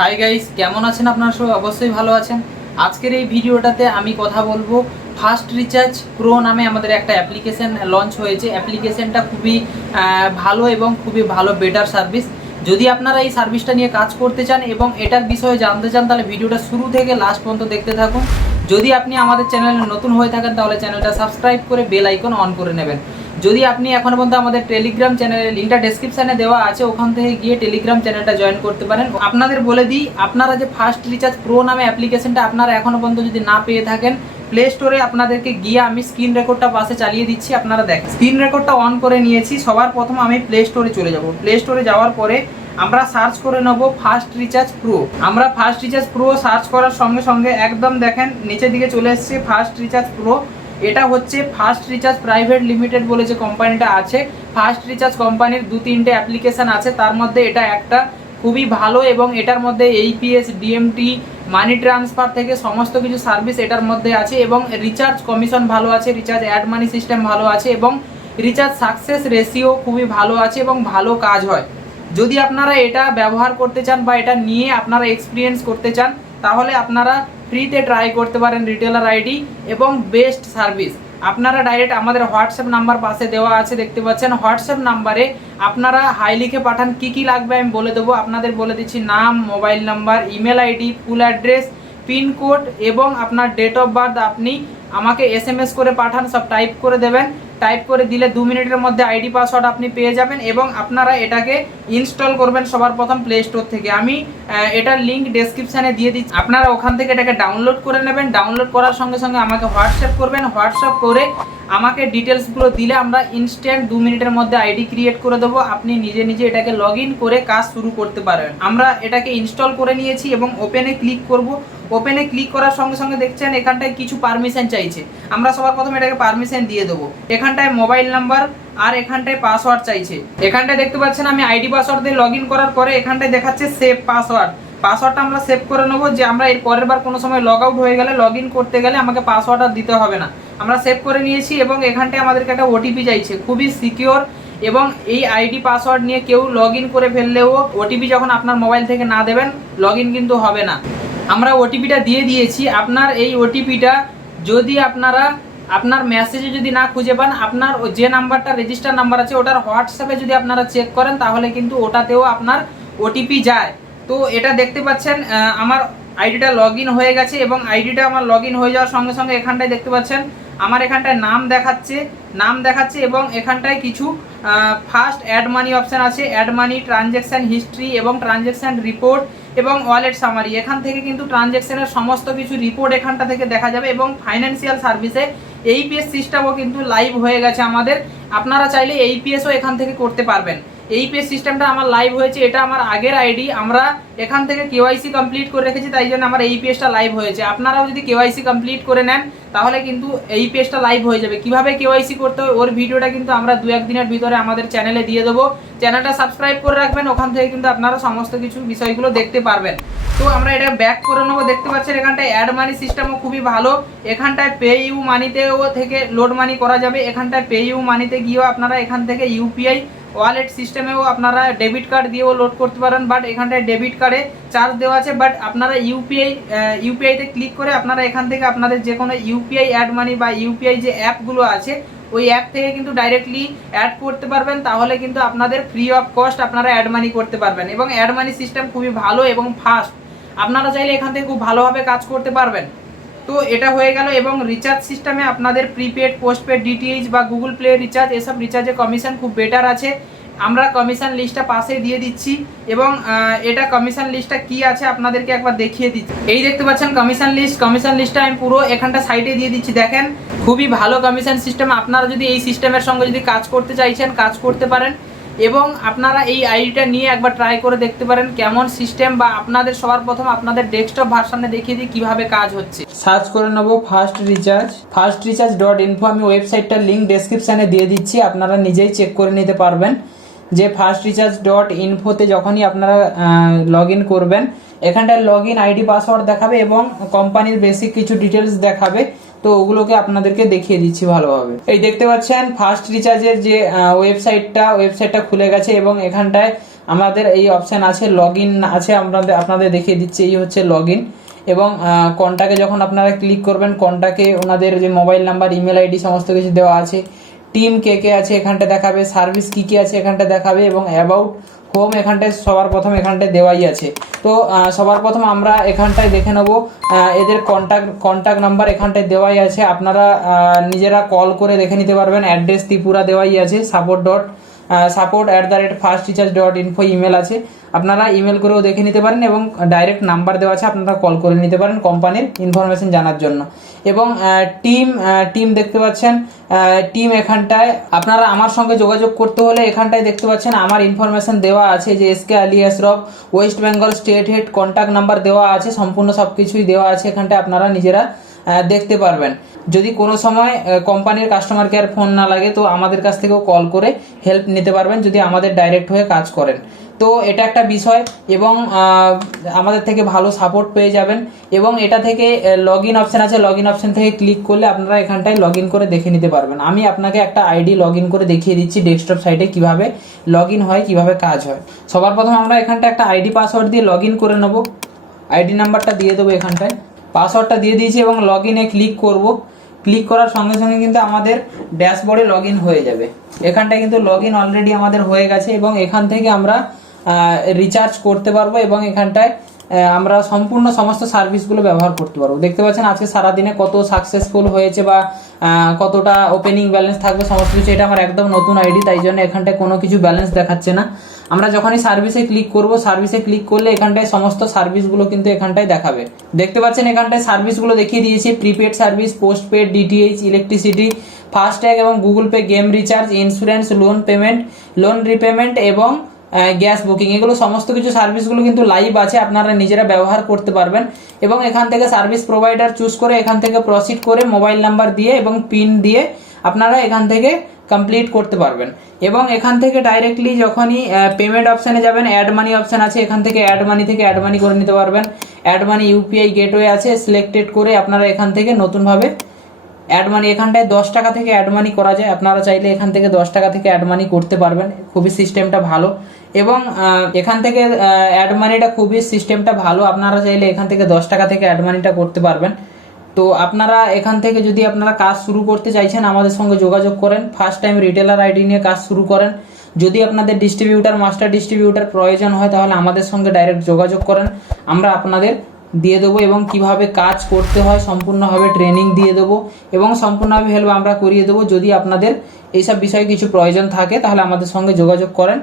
Hi guys, কেমন আছেন আপনারা? সবাই অবশ্যই ভালো আছেন। আজকের এই ভিডিওটাতে আমি কথা বলবো ফাস্ট রিচার্জ প্রো নামে আমাদের একটা অ্যাপ্লিকেশন লঞ্চ হয়েছে। অ্যাপ্লিকেশনটা খুবই ভালো এবং খুবই ভালো বেটার সার্ভিস। যদি আপনারা এই সার্ভিসটা নিয়ে কাজ করতে চান এবং এটার বিষয়ে জানতে চান তাহলে ভিডিওটা শুরু থেকে লাস্ট পর্যন্ত দেখতে থাকুন। যদি আপনি আমাদের চ্যানেলে নতুন হয়ে থাকেন তাহলে চ্যানেলটা সাবস্ক্রাইব করে বেল আইকন অন করে নেবেন। যদি আপনি এখনও পর্যন্ত আমাদের টেলিগ্রাম চ্যানেলের লিঙ্কটা ডেসক্রিপশানে দেওয়া আছে, ওখান থেকে গিয়ে টেলিগ্রাম চ্যানেলটা জয়েন করতে পারেন। আপনাদের বলে দিই, আপনারা যে ফাস্ট রিচার্জ প্রো নামে অ্যাপ্লিকেশনটা আপনারা এখনও পর্যন্ত যদি না পেয়ে থাকেন, প্লে স্টোরে আপনাদেরকে গিয়ে আমি স্ক্রিন রেকর্ডটা পাশে চালিয়ে দিচ্ছি, আপনারা দেখেন। স্ক্রিন রেকর্ডটা অন করে নিয়েছি। সবার প্রথম আমি প্লে স্টোরে চলে যাব। প্লে স্টোরে যাওয়ার পরে আমরা সার্চ করে নেব ফাস্ট রিচার্জ প্রো। আমরা ফাস্ট রিচার্জ প্রো সার্চ করার সঙ্গে সঙ্গে একদম দেখেন নিচের দিকে চলে এসেছে ফাস্ট রিচার্জ প্রো। এটা হচ্ছে ফাস্ট রিচার্জ প্রাইভেট লিমিটেড বলে যে কোম্পানিটা আছে। ফাস্ট রিচার্জ কোম্পানির 2-3টে অ্যাপ্লিকেশান আছে, তার মধ্যে এটা একটা খুবই ভালো এবং এটার মধ্যে এইপিএস, ডিএমটি, মানি ট্রান্সফার থেকে সমস্ত কিছু সার্ভিস এটার মধ্যে আছে এবং রিচার্জ কমিশন ভালো আছে, রিচার্জ অ্যাড মানি সিস্টেম ভালো আছে এবং রিচার্জ সাকসেস রেশিও খুবই ভালো আছে এবং ভালো কাজ হয়। যদি আপনারা এটা ব্যবহার করতে চান বা এটা নিয়ে আপনারা এক্সপিরিয়েন্স করতে চান তাহলে আপনারা ফ্রিতে ট্রাই করতে পারেন রিটেলার আইডি এবং বেস্ট সার্ভিস। আপনারা ডাইরেক্ট আমাদের হোয়াটসঅ্যাপ নাম্বার পাশে দেওয়া আছে, দেখতে পাচ্ছেন। হোয়াটসঅ্যাপ নাম্বারে আপনারা হাই লিখে পাঠান। কি লাগবে আমি বলে দেবো, আপনাদের বলে দিচ্ছি। নাম, mobile number, email ID, full address, pincode এবং আপনার ডেট অফ বার্থ আপনি আমাকে এসএমএস করে পাঠান। সব টাইপ করে দেবেন। টাইপ করে দিলে 2 মিনিটের মধ্যে আইডি পাসওয়ার্ড আপনি পেয়ে যাবেন এবং আপনারা এটাকে ইনস্টল করবেন সবার প্রথম প্লে স্টোর থেকে। আমি এটার লিঙ্ক ডেসক্রিপশানে দিয়ে দিচ্ছি, আপনারা ওখান থেকে এটাকে ডাউনলোড করে নেবেন। ডাউনলোড করার সঙ্গে সঙ্গে আমাকে হোয়াটসঅ্যাপ করবেন। হোয়াটসঅ্যাপ করে আমাকে ডিটেলসগুলো দিলে আমরা ইনস্ট্যান্ট 2 মিনিটের মধ্যে আইডি ক্রিয়েট করে দেবো। আপনি নিজে নিজে এটাকে লগ ইন করে কাজ শুরু করতে পারবেন। আমরা এটাকে ইনস্টল করে নিয়েছি এবং ওপেনে ক্লিক করব। ওপেনে ক্লিক করার সঙ্গে সঙ্গে দেখছেন এখানটায় কিছু পারমিশন চাইছে। আমরা সবার প্রথমে এটাকে পারমিশন দিয়ে দেবো। এখানটায় মোবাইল নাম্বার আর এখানটায় পাসওয়ার্ড চাইছে। এখানটায় দেখতে পাচ্ছেন আমি আইডি পাসওয়ার্ড দিয়ে লগ ইন করার পরে এখানটায় দেখাচ্ছে সেভ পাসওয়ার্ড। পাসওয়ার্ডটা আমরা সেভ করে নেবো, যে আমরা এর পরের বার কোনো সময় লগ আউট হয়ে গেলে, লগ ইন করতে গেলে আমাকে পাসওয়ার্ড আর দিতে হবে না। আমরা সেভ করে নিয়েছি এবং এখানটায় আমাদেরকে একটা ওটিপি চাইছে, খুবই সিকিওর এবং এই আইডি পাসওয়ার্ড নিয়ে কেউ লগ ইন করে ফেললেও ওটিপি যখন আপনার মোবাইল থেকে না দেবেন লগ ইন কিন্তু হবে না। আমরা ওটিপিটা দিয়ে দিয়েছি। আপনার এই ওটিপিটা যদি আপনার মেসেজে যদি না খুঁজে পান, আপনার যে নাম্বারটা রেজিস্টার নাম্বার আছে ওটার হোয়াটসঅ্যাপে যদি আপনারা চেক করেন তাহলে কিন্তু ওটাতেও আপনার ওটিপি যায়। তো এটা দেখতে পাচ্ছেন আমার আইডিটা লগ ইন হয়ে গেছে এবং আইডিটা আমার লগ ইন হয়ে যাওয়ার সঙ্গে সঙ্গে এখানটায় দেখতে পাচ্ছেন আমার এখানটায় নাম দেখাচ্ছে এবং এখানটায় কিছু ফার্স্ট অ্যাড মানি অপশান আছে। অ্যাড মানি, ট্রানজ্যাকশান হিস্ট্রি এবং ট্রানজ্যাকশান রিপোর্ট এবং ওয়ালেট সামারি। এখান থেকে কিন্তু ট্রানজ্যাকশানের সমস্ত কিছু রিপোর্ট এখানটা থেকে দেখা যাবে এবং ফাইন্যান্সিয়াল সার্ভিসে এইপিএস সিস্টেমও কিন্তু লাইভ হয়ে গেছে আমাদের। আপনারা চাইলে এইপিএসও এখান থেকে করতে পারবেন। এইপিএস সিস্টেমটা আমার লাইভ হয়েছে, এটা আমার আগের আইডি। আমরা এখান থেকে কেওয়াইসি কমপ্লিট করে রেখেছি, তাই জন্য আমার এইপিএসটা লাইভ হয়েছে। আপনারাও যদি কেওয়াইসি কমপ্লিট করে নেন তাহলে কিন্তু এইপিএসটা লাইভ হয়ে যাবে। কিভাবে কেওয়াইসি করতে হয় ওর ভিডিওটা কিন্তু আমরা 2-1 দিনের ভিতরে আমাদের চ্যানেলে দিয়ে দেবো। চ্যানেলটা সাবস্ক্রাইব করে রাখবেন, ওখান থেকে কিন্তু আপনারা সমস্ত কিছু বিষয়গুলো দেখতে পারবেন। তো আমরা এটা ব্যাক করে নেবো। দেখতে পাচ্ছেন এখানটায় অ্যাড মানি সিস্টেমও খুবই ভালো। এখানটায় পে ইউ মানিতেও থেকে লোড মানি করা যাবে। এখানটায় পে ইউ মানিতে গিয়েও আপনারা এখান থেকে ইউপিআই ওয়ালেট সিস্টেমেও আপনারা ডেবিট কার্ড দিয়েও লোড করতে পারেন, বাট এখানটায় ডেবিট কার্ডে চার্জ দেওয়া আছে। বাট আপনারা ইউপিআইতে ক্লিক করে আপনারা এখান থেকে আপনাদের যে কোনো ইউপিআই অ্যাড মানি বা ইউপিআই যে অ্যাপগুলো আছে ওই অ্যাপ থেকে কিন্তু ডাইরেক্টলি অ্যাড করতে পারবেন। তাহলে কিন্তু আপনাদের ফ্রি অফ কস্ট আপনারা অ্যাড মানি করতে পারবেন এবং অ্যাড মানি সিস্টেম খুবই ভালো এবং ফাস্ট। আপনারা চাইলে এখান থেকে খুব ভালোভাবে কাজ করতে পারবেন। তো এটা হয়ে গেল। এবং রিচার্জ সিস্টেমে আপনাদের প্রিপেড, পোস্টপেড, ডিটিএইচ বা গুগল প্লে রিচার্জ, এসব রিচার্জের কমিশন খুব বেটার আছে। আমরা কমিশন লিস্টটা পাশে দিয়ে দিচ্ছি এবং এটা কমিশন লিস্টটা কি আছে আপনাদেরকে একবার দেখিয়ে দিচ্ছি। এই দেখতে পাচ্ছেন কমিশন লিস্টটা আমি পুরো এখানটা সাইডে দিয়ে দিচ্ছি। দেখেন খুবই ভালো কমিশন সিস্টেম। আপনারা যদি এই সিস্টেমের সঙ্গে যদি কাজ করতে চাইছেন কাজ করতে পারেন এবং আপনারা এই আইডিটা নিয়ে একবার ট্রাই করে দেখতে পারেন কেমন সিস্টেম। বা আপনাদের সবার প্রথম আপনাদের ডেস্কটপ ভার্সনে দেখিয়ে দিই কীভাবে কাজ হচ্ছে। সার্চ করে নেব ফাস্টরিচার্জ.info। আমি ওয়েবসাইটটার লিঙ্ক ডেসক্রিপশানে দিয়ে দিচ্ছি, আপনারা নিজেই চেক করে নিতে পারবেন। যে ফাস্টরিচার্জ.info-তে যখনই আপনারা লগ ইন করবেন এখানটায় লগ ইন আইডি পাসওয়ার্ড দেখাবে এবং কোম্পানির বেসিক কিছু ডিটেলস দেখাবে। তো ওগুলোকে আপনাদেরকে দেখিয়ে দিচ্ছি ভালোভাবে। এই দেখতে পাচ্ছেন ফাস্ট রিচার্জের যে ওয়েবসাইটটা খুলে গেছে এবং এখানটায় আমাদের এই অপশান আছে, লগ ইন আছে, আপনাদের দেখিয়ে দিচ্ছি। এই হচ্ছে লগ ইন, এবং কন্ট্যাক্টে যখন আপনারা ক্লিক করবেন, কন্ট্যাক্টে ওনাদের যে মোবাইল নাম্বার, ইমেল আইডি সমস্ত কিছু দেওয়া আছে, টিম কে কে আছে এখানটা দেখাবে, সার্ভিস কী কী আছে এখানটা দেখাবে, এবং অ্যাবাউট হোম এখানটায় সবার প্রথম এখানটায় দেওয়াই আছে। তো সবার প্রথম আমরা এখানটায় দেখে নেব এদের কন্ট্যাক্ট নাম্বার এখানটায় দেওয়াই আছে, আপনারা নিজেরা কল করে দেখে নিতে পারবেন। অ্যাড্রেস ত্রিপুরা দেওয়াই আছে, support@fastrecharge.info ইমেল আছে, আপনারা ইমেল করেও দেখে নিতে পারেন, এবং ডাইরেক্ট নাম্বার দেওয়া আছে, আপনারা কল করে নিতে পারেন কোম্পানির ইনফরমেশন জানার জন্য। এবং টিম দেখতে পাচ্ছেন, টিম এখানটায় আপনারা আমার সঙ্গে যোগাযোগ করতে হলে এখানটায় দেখতে পাচ্ছেন আমার ইনফরমেশন দেওয়া আছে, যে SK Ali Ashraf, West Bengal state head, contact number দেওয়া আছে, সম্পূর্ণ সব কিছুই দেওয়া আছে এখানটায়, আপনারা নিজেরা দেখতে পারবেন। যদি কোনো সময় কোম্পানির কাস্টমার কেয়ার ফোন না লাগে, তো আমাদের কাছ থেকেও কল করে হেল্প নিতে পারবেন যদি আমাদের ডাইরেক্ট হয়ে কাজ করেন। তো এটা একটা বিষয়, এবং আমাদের থেকে ভালো সাপোর্ট পেয়ে যাবেন। এবং এটা থেকে লগ ইন অপশান আছে, লগ ইন অপশান থেকে ক্লিক করলে আপনারা এখানটায় লগ ইন করে দেখে নিতে পারবেন। আমি আপনাকে একটা আইডি লগ ইন করে দেখিয়ে দিচ্ছি ডেস্কটপ সাইটে কীভাবে লগ ইন হয়, কীভাবে কাজ হয়। সবার প্রথমে আমরা এখানটা একটা আইডি পাসওয়ার্ড দিয়ে লগ ইন করে নেব। আইডি নাম্বারটা দিয়ে দেবো এখানটায়, পাসওয়ার্ডটা দিয়ে দিয়েছি, এবং লগ ইনে ক্লিক করব। ক্লিক করার সঙ্গে সঙ্গে কিন্তু আমাদের ড্যাশবোর্ডে লগ ইন হয়ে যাবে। এখানটায় কিন্তু লগ ইন অলরেডি আমাদের হয়ে গেছে, এবং এখান থেকে আমরা রিচার্জ করতে পারবো, এবং এখানটায় আমরা সম্পূর্ণ সমস্ত সার্ভিসগুলো ব্যবহার করতে পারবো। দেখতে পাচ্ছেন আজকে সারাদিনে কত সাকসেসফুল হয়েছে, বা কতটা ওপেনিং ব্যালেন্স থাকবে সমস্ত কিছু। এটা আমার একদম নতুন আইডি, তাই জন্য এখানটায় কোনো কিছু ব্যালেন্স দেখাচ্ছে না। আমরা যখনই সার্ভিসে ক্লিক করব, সার্ভিসে ক্লিক করলে এখানটায় সমস্ত সার্ভিসগুলো কিন্তু এখানটায় দেখাবে। দেখতে পাচ্ছেন এখানটায় সার্ভিসগুলো দেখিয়ে দিয়েছি, prepaid service, postpaid, DTH, electricity, FASTag এবং Google Pay, game recharge, insurance, loan payment, loan repayment এবং গ্যাস বুকিং, এগুলো সমস্ত কিছু সার্ভিসগুলো কিন্তু লাইভ আছে, আপনারা নিজেরা ব্যবহার করতে পারবেন। এবং এখান থেকে সার্ভিস প্রোভাইডার চুজ করে এখান থেকে প্রসিড করে মোবাইল নাম্বার দিয়ে এবং পিন দিয়ে আপনারা এখান থেকে কমপ্লিট করতে পারবেন। এবং এখান থেকে ডাইরেক্টলি যখনই পেমেন্ট অপশানে যাবেন, অ্যাড মানি অপশান আছে, এখান থেকে অ্যাড মানি করে নিতে পারবেন। অ্যাড মানি ইউপিআই গেটওয়ে আছে, সিলেক্টেড করে আপনারা এখান থেকে নতুনভাবে অ্যাড মানি, এখানটায় 10 টাকা থেকে অ্যাড মানি করা যায়, আপনারা চাইলে এখান থেকে 10 টাকা থেকে অ্যাড মানি করতে পারবেন। খুবই সিস্টেমটা ভালো, এবং এখান থেকে অ্যাড মানিটা খুবই সিস্টেমটা ভালো, আপনারা চাইলে এখান থেকে 10 টাকা থেকে অ্যাড মানিটা করতে পারবেন। তো আপনারা এখান থেকে যদি আপনারা কাজ শুরু করতে চাইছেন, আমাদের সঙ্গে যোগাযোগ করেন। ফার্স্ট টাইম রিটেলার আইডি নিয়ে কাজ শুরু করেন। যদি আপনাদের ডিস্ট্রিবিউটার, মাস্টার ডিস্ট্রিবিউটার প্রয়োজন হয়, তাহলে আমাদের সঙ্গে ডাইরেক্ট যোগাযোগ করেন, আমরা আপনাদের দিয়ে দেবো, এবং কিভাবে কাজ করতে হয় সম্পূর্ণভাবে ট্রেনিং দিয়ে দেবো, এবং সম্পূর্ণভাবে হেল্প আমরা করিয়ে দেবো। যদি আপনাদের এইসব বিষয়ে কিছু প্রয়োজন থাকে, তাহলে আমাদের সঙ্গে যোগাযোগ করেন।